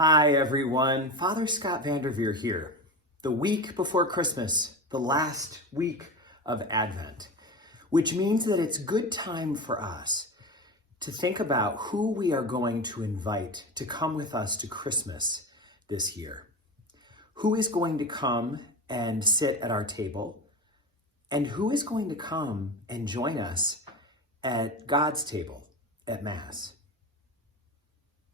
Hi everyone, Father Scott Vanderveer here. The week before Christmas, the last week of Advent, which means that it's good time for us to think about who we are going to invite to come with us to Christmas this year. Who is going to come and sit at our table, and who is going to come and join us at God's table at Mass.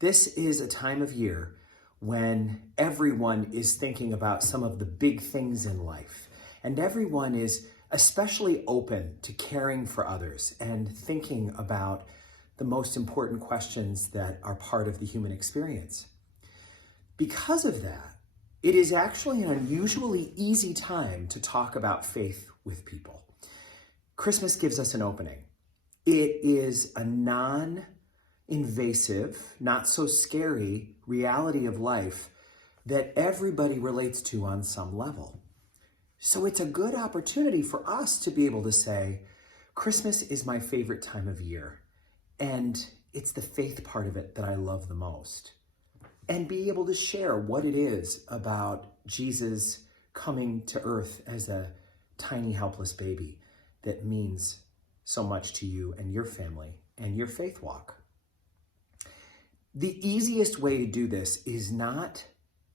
This is a time of year when everyone is thinking about some of the big things in life, and everyone is especially open to caring for others and thinking about the most important questions that are part of the human experience. Because of that, it is actually an unusually easy time to talk about faith with people. Christmas gives us an opening. It is a non-invasive, not so scary reality of life that everybody relates to on some level. So it's a good opportunity for us to be able to say, Christmas is my favorite time of year, and it's the faith part of it that I love the most. And be able to share what it is about Jesus coming to earth as a tiny, helpless baby that means so much to you and your family and your faith walk. The easiest way to do this is not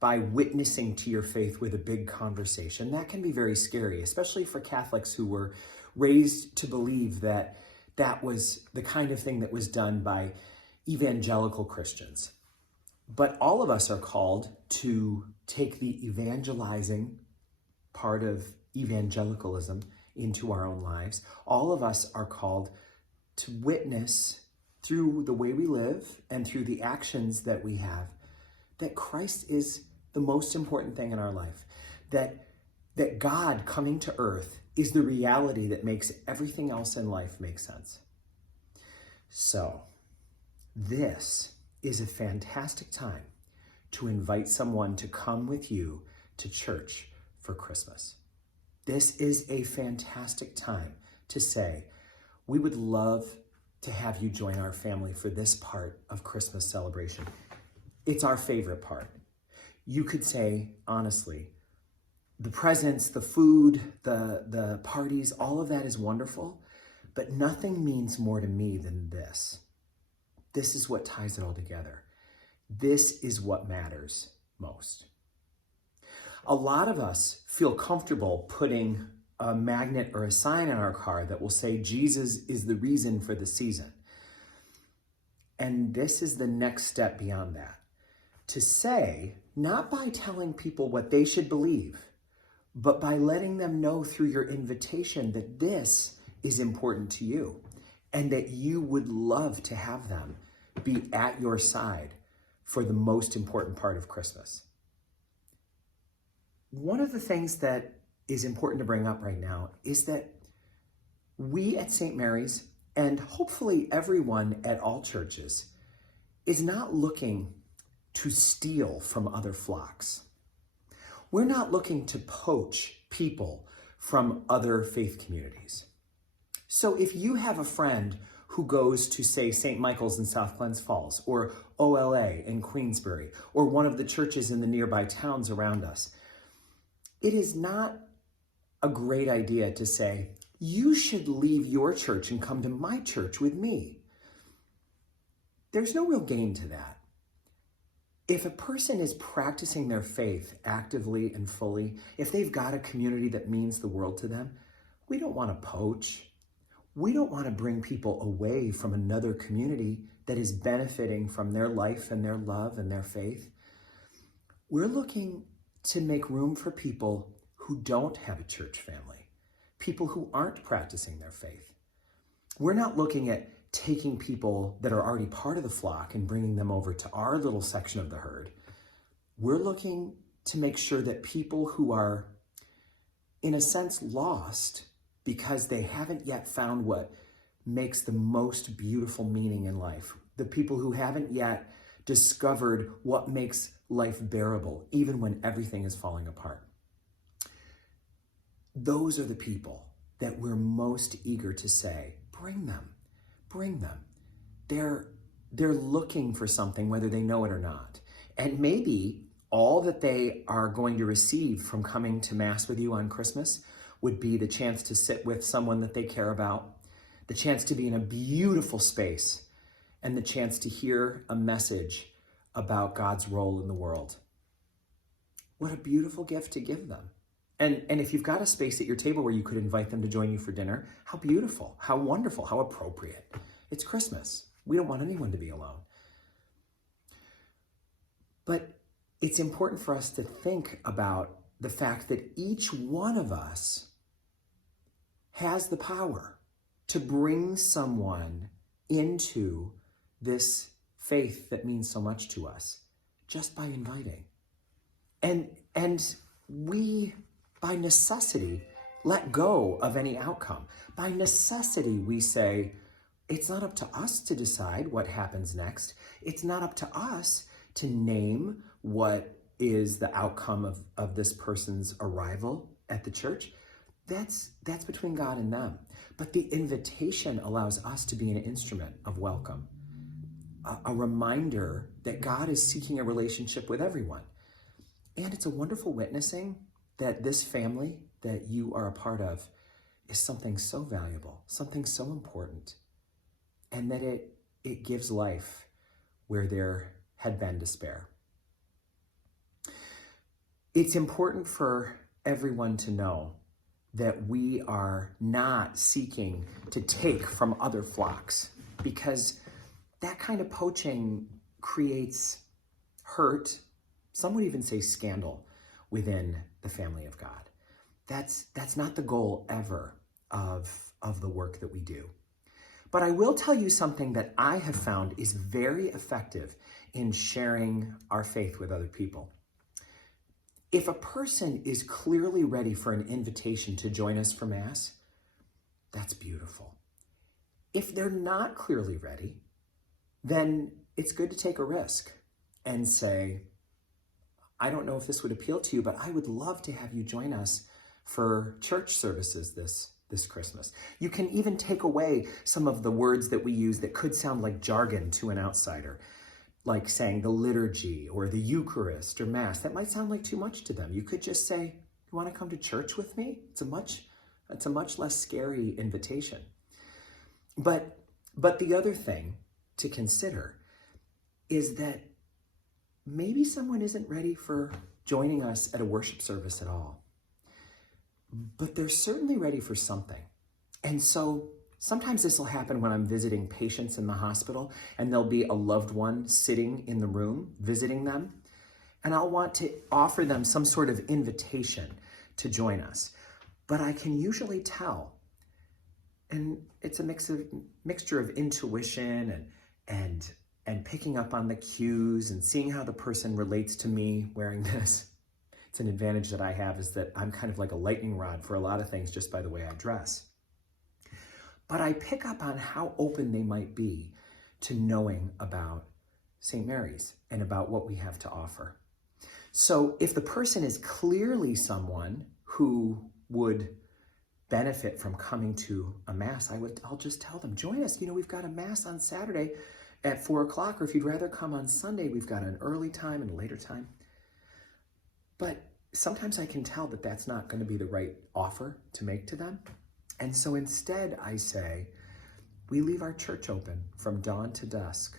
by witnessing to your faith with a big conversation. That can be very scary, especially for Catholics who were raised to believe that that was the kind of thing that was done by evangelical Christians. But all of us are called to take the evangelizing part of evangelicalism into our own lives. All of us are called to witness through the way we live and through the actions that we have that Christ is the most important thing in our life, that God coming to earth is the reality that makes everything else in life make sense. So this is a fantastic time to invite someone to come with you to church for Christmas. This is a fantastic time to say, we would love to have you join our family for this part of Christmas celebration. It's our favorite part. You could say, honestly, the presents, the food, the parties, all of that is wonderful, but nothing means more to me than this. This is what ties it all together. This is what matters most. A lot of us feel comfortable putting a magnet or a sign on our car that will say Jesus is the reason for the season. And this is the next step beyond that. To say, not by telling people what they should believe, but by letting them know through your invitation that this is important to you and that you would love to have them be at your side for the most important part of Christmas. One of the things that is important to bring up right now is that we at St. Mary's, and hopefully everyone at all churches, is not looking to steal from other flocks. We're not looking to poach people from other faith communities. So if you have a friend who goes to, say, St. Michael's in South Glens Falls, or OLA in Queensbury, or one of the churches in the nearby towns around us, it is not a great idea to say, you should leave your church and come to my church with me. There's no real gain to that. If a person is practicing their faith actively and fully, if they've got a community that means the world to them, we don't want to poach. We don't want to bring people away from another community that is benefiting from their life and their love and their faith. We're looking to make room for people who don't have a church family, people who aren't practicing their faith. We're not looking at taking people that are already part of the flock and bringing them over to our little section of the herd. We're looking to make sure that people who are, in a sense, lost because they haven't yet found what makes the most beautiful meaning in life, the people who haven't yet discovered what makes life bearable, even when everything is falling apart. Those are the people that we're most eager to say, bring them. They're looking for something, whether they know it or not. And maybe all that they are going to receive from coming to Mass with you on Christmas would be the chance to sit with someone that they care about, the chance to be in a beautiful space, and the chance to hear a message about God's role in the world. What a beautiful gift to give them. And if you've got a space at your table where you could invite them to join you for dinner, how beautiful, how wonderful, how appropriate. It's Christmas. We don't want anyone to be alone. But it's important for us to think about the fact that each one of us has the power to bring someone into this faith that means so much to us just by inviting. And we, by necessity, let go of any outcome. By necessity, we say, it's not up to us to decide what happens next. It's not up to us to name what is the outcome of this person's arrival at the church. That's between God and them. But the invitation allows us to be an instrument of welcome, a reminder that God is seeking a relationship with everyone. And it's a wonderful witnessing that this family that you are a part of is something so valuable, something so important, and that it gives life where there had been despair. It's important for everyone to know that we are not seeking to take from other flocks, because that kind of poaching creates hurt, some would even say scandal, within the family of God. That's not the goal ever of the work that we do. But I will tell you something that I have found is very effective in sharing our faith with other people. If a person is clearly ready for an invitation to join us for Mass, that's beautiful. If they're not clearly ready, then it's good to take a risk and say, I don't know if this would appeal to you, but I would love to have you join us for church services this Christmas. You can even take away some of the words that we use that could sound like jargon to an outsider, like saying the liturgy or the Eucharist or Mass. That might sound like too much to them. You could just say, you want to come to church with me? It's a much less scary invitation. But the other thing to consider is that maybe someone isn't ready for joining us at a worship service at all, but they're certainly ready for something. And so sometimes this will happen when I'm visiting patients in the hospital, and there'll be a loved one sitting in the room visiting them, and I'll want to offer them some sort of invitation to join us. But I can usually tell, and it's a mixture of intuition and picking up on the cues and seeing how the person relates to me wearing this. It's an advantage that I have, is that I'm kind of like a lightning rod for a lot of things just by the way I dress. But I pick up on how open they might be to knowing about St. Mary's and about what we have to offer. So if the person is clearly someone who would benefit from coming to a Mass, I'll just tell them, join us. We've got a Mass on Saturday at 4:00, or if you'd rather come on Sunday, we've got an early time and a later time. But sometimes I can tell that that's not going to be the right offer to make to them. And so instead I say, we leave our church open from dawn to dusk.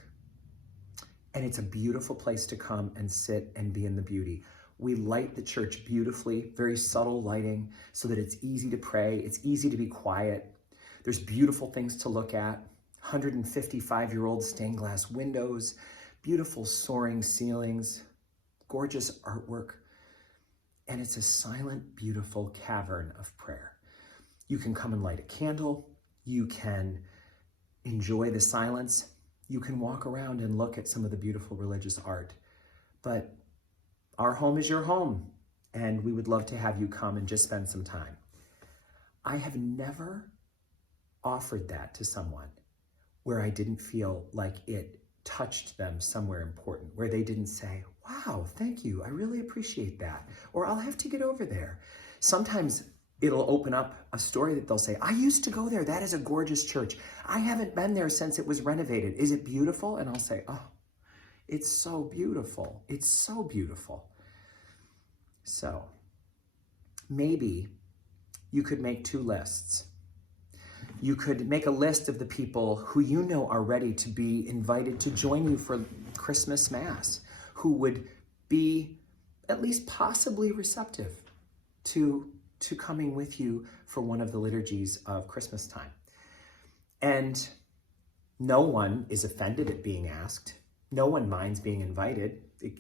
And it's a beautiful place to come and sit and be in the beauty. We light the church beautifully, very subtle lighting, so that it's easy to pray, it's easy to be quiet. There's beautiful things to look at. 155-year-old stained glass windows, beautiful soaring ceilings, gorgeous artwork. And it's a silent, beautiful cavern of prayer. You can come and light a candle. You can enjoy the silence. You can walk around and look at some of the beautiful religious art. But our home is your home, and we would love to have you come and just spend some time. I have never offered that to someone where I didn't feel like it touched them somewhere important, where they didn't say, wow, thank you, I really appreciate that, or I'll have to get over there. Sometimes it'll open up a story that they'll say, I used to go there, that is a gorgeous church. I haven't been there since it was renovated. Is it beautiful? And I'll say, oh, It's so beautiful. It's so beautiful. So maybe you could make two lists. You could make a list of the people who you know are ready to be invited to join you for Christmas Mass, who would be at least possibly receptive to coming with you for one of the liturgies of Christmas time. And no one is offended at being asked. No one minds being invited. It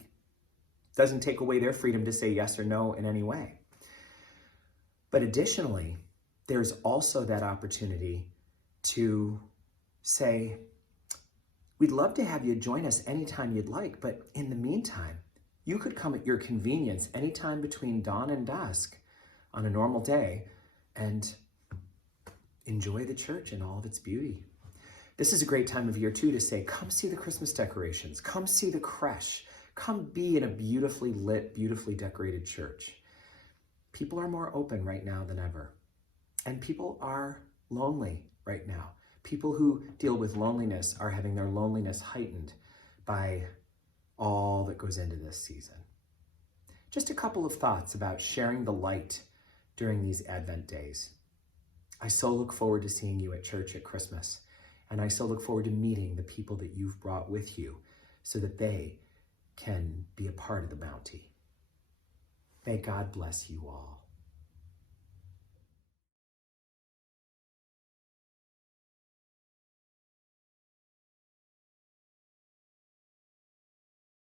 doesn't take away their freedom to say yes or no in any way. But additionally, there's also that opportunity to say, we'd love to have you join us anytime you'd like, but in the meantime, you could come at your convenience anytime between dawn and dusk on a normal day and enjoy the church in all of its beauty. This is a great time of year too to say, come see the Christmas decorations, come see the creche, come be in a beautifully lit, beautifully decorated church. People are more open right now than ever. And people are lonely right now. People who deal with loneliness are having their loneliness heightened by all that goes into this season. Just a couple of thoughts about sharing the light during these Advent days. I so look forward to seeing you at church at Christmas, and I so look forward to meeting the people that you've brought with you so that they can be a part of the bounty. May God bless you all.